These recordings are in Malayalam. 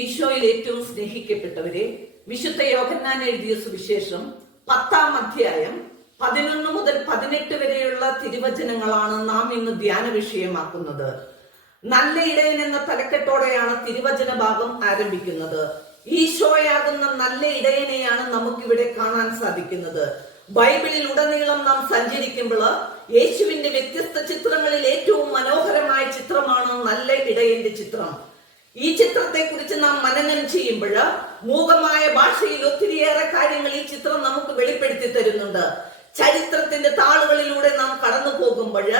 ഈശോയിൽ ഏറ്റവും സ്നേഹിക്കപ്പെട്ടവരെ വിശുദ്ധ യോഗന്നാൻ എഴുതിയ സുവിശേഷം പത്താം അധ്യായം പതിനൊന്ന് മുതൽ പതിനെട്ട് വരെയുള്ള തിരുവചനങ്ങളാണ് നാം ഇന്ന് ധ്യാന വിഷയമാക്കുന്നത്. നല്ല ഇടയൻ എന്ന തലക്കെട്ടോടെയാണ് തിരുവചന ഭാഗം ആരംഭിക്കുന്നത്. ഈശോയാകുന്ന നല്ല ഇടയനെയാണ് നമുക്കിവിടെ കാണാൻ സാധിക്കുന്നത്. ബൈബിളിൽ ഉടനീളം നാം സഞ്ചരിക്കുമ്പോൾ യേശുവിന്റെ വ്യത്യസ്ത ചിത്രങ്ങളിൽ ഏറ്റവും മനോഹരമായ ചിത്രമാണ് നല്ല ഇടയന്റെ ചിത്രം. ഈ ചിത്രത്തെ കുറിച്ച് നാം മനനം ചെയ്യുമ്പോൾ മൂകമായ ഭാഷയിൽ ഒത്തിരിയേറെ കാര്യങ്ങൾ ഈ ചിത്രം നമുക്ക് വെളിപ്പെടുത്തി തരുന്നുണ്ട്. ചരിത്രത്തിന്റെ താളുകളിലൂടെ നാം കടന്നു പോകുമ്പോൾ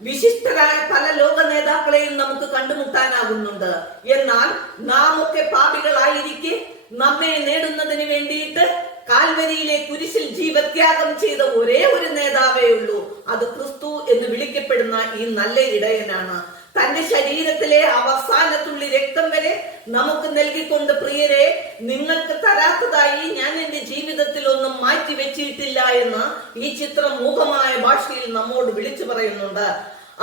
വിശിഷ്ടരായ പല ലോക നേതാക്കളെയും നമുക്ക് കണ്ടുമുട്ടാനാകുന്നുണ്ട്. എന്നാൽ നാം ഒക്കെ പാപികളായിരിക്കെ നമ്മെ നേടുന്നതിന് വേണ്ടിയിട്ട് കാൽവരിയിലെ കുരിശിൽ ജീവത്യാഗം ചെയ്ത ഒരേ ഒരു നേതാവേ ഉള്ളൂ. അത് ക്രിസ്തു എന്ന് വിളിക്കപ്പെടുന്ന ഈ നല്ല ഇടയനാണ്. തന്റെ ശരീരത്തിലെ അവസാന തുള്ളി രക്തം വരെ നമുക്ക് നൽകിക്കൊണ്ട് പ്രിയരെ നിങ്ങൾക്ക് തരാത്തതായി ഞാൻ എന്റെ ജീവിതത്തിൽ ഒന്നും മാറ്റി വെച്ചിട്ടില്ല എന്ന് ഈ ചിത്രം മൂകമായ ഭാഷയിൽ നമ്മോട് വിളിച്ചു പറയുന്നുണ്ട്.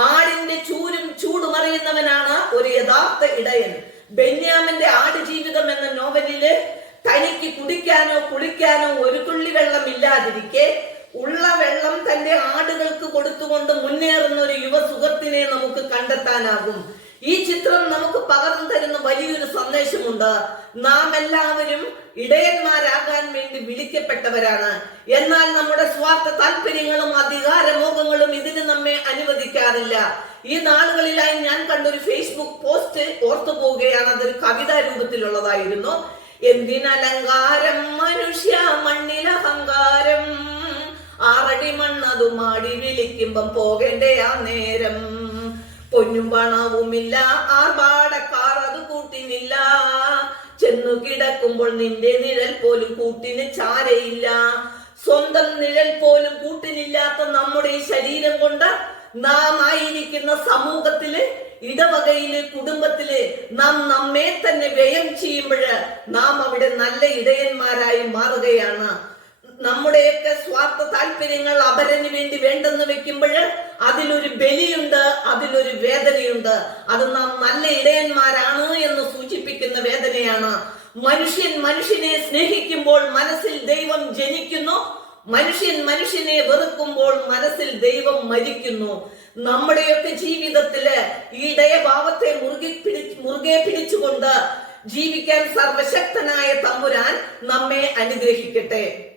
ആടിന്റെ ചൂരും ചൂടുമറിയുന്നവനാണ് ഒരു യഥാർത്ഥ ഇടയൻ. ബെന്യാമിന്റെ ആടുജീവിതം എന്ന നോവലിൽ തനിക്ക് കുടിക്കാനോ കുളിക്കാനോ ഒരു തുള്ളി വെള്ളം ഇല്ലാതിരിക്കെ ഉള്ള വെള്ളം തന്റെ ആടുകൾക്ക് കൊടുത്തുകൊണ്ട് മുന്നേറുന്ന ഒരു യുവ സുഹൃത്തിനെ നമുക്ക് കണ്ടെത്താനാകും. ഈ ചിത്രം നമുക്ക് പകർന്നു തരുന്ന വലിയൊരു സന്ദേശമുണ്ട്. നാം എല്ലാവരും ഇടയന്മാരാകാൻ വേണ്ടി വിളിക്കപ്പെട്ടവരാണ്. എന്നാൽ നമ്മുടെ സ്വാർത്ഥ താല്പര്യങ്ങളും അധികാരമോഹങ്ങളും ഇതിന് നമ്മെ അനുവദിക്കാറില്ല. ഈ നാളുകളിലായി ഞാൻ കണ്ടൊരു ഫേസ്ബുക്ക് പോസ്റ്റ് ഓർത്തു പോവുകയാണ് അതൊരു കവിതാ രൂപത്തിലുള്ളതായിരുന്നു. എന്തിനലങ്കാരം മനുഷ്യ മണ്ണിലഹങ്കാരം ആറടി മണ്ണതു മാടി വിളിക്കുമ്പം ആ നേരം. പൊന്നും പണവുമില്ല ആർഭാടക്കാർ അത് കൂട്ടിനില്ല. ചെന്നു കിടക്കുമ്പോൾ നിന്റെ നിഴൽ പോലും കൂട്ടിന് ചാരയില്ല. സ്വന്തം നിഴൽ പോലും കൂട്ടിനില്ലാത്ത നമ്മുടെ ഈ ശരീരം കൊണ്ട് നാം ആയിരിക്കുന്ന സമൂഹത്തിൽ ഇടവകയിൽ കുടുംബത്തിൽ നാം നമ്മെ തന്നെ വ്യയം ചെയ്യുമ്പോൾ നാം അവിടെ നല്ല ഇടയന്മാരായി മാറുകയാണ്. നമ്മുടെയൊക്കെ സ്വാർത്ഥ താല്പര്യങ്ങൾ അപരന് വേണ്ടി വേണ്ടെന്ന് വെക്കുമ്പോൾ അതിലൊരു ബലിയുണ്ട് അതിലൊരു വേദനയുണ്ട്. അത് നാം നല്ല ഇടയന്മാരാണ് എന്ന് സൂചിപ്പിക്കുന്ന വേദനയാണ്. മനുഷ്യൻ മനുഷ്യനെ സ്നേഹിക്കുമ്പോൾ മനസ്സിൽ ദൈവം ജനിക്കുന്നു. മനുഷ്യൻ മനുഷ്യനെ വെറുക്കുമ്പോൾ മനസ്സിൽ ദൈവം മരിക്കുന്നു. നമ്മുടെയൊക്കെ ജീവിതത്തിൽ ഈ ഇടയഭാവത്തെ മുറുകെ പിടിച്ച് മുറുകെ പിടിച്ചുകൊണ്ട് ജീവിക്കാൻ സർവശക്തനായ തമ്പുരാൻ നമ്മെ അനുഗ്രഹിക്കട്ടെ.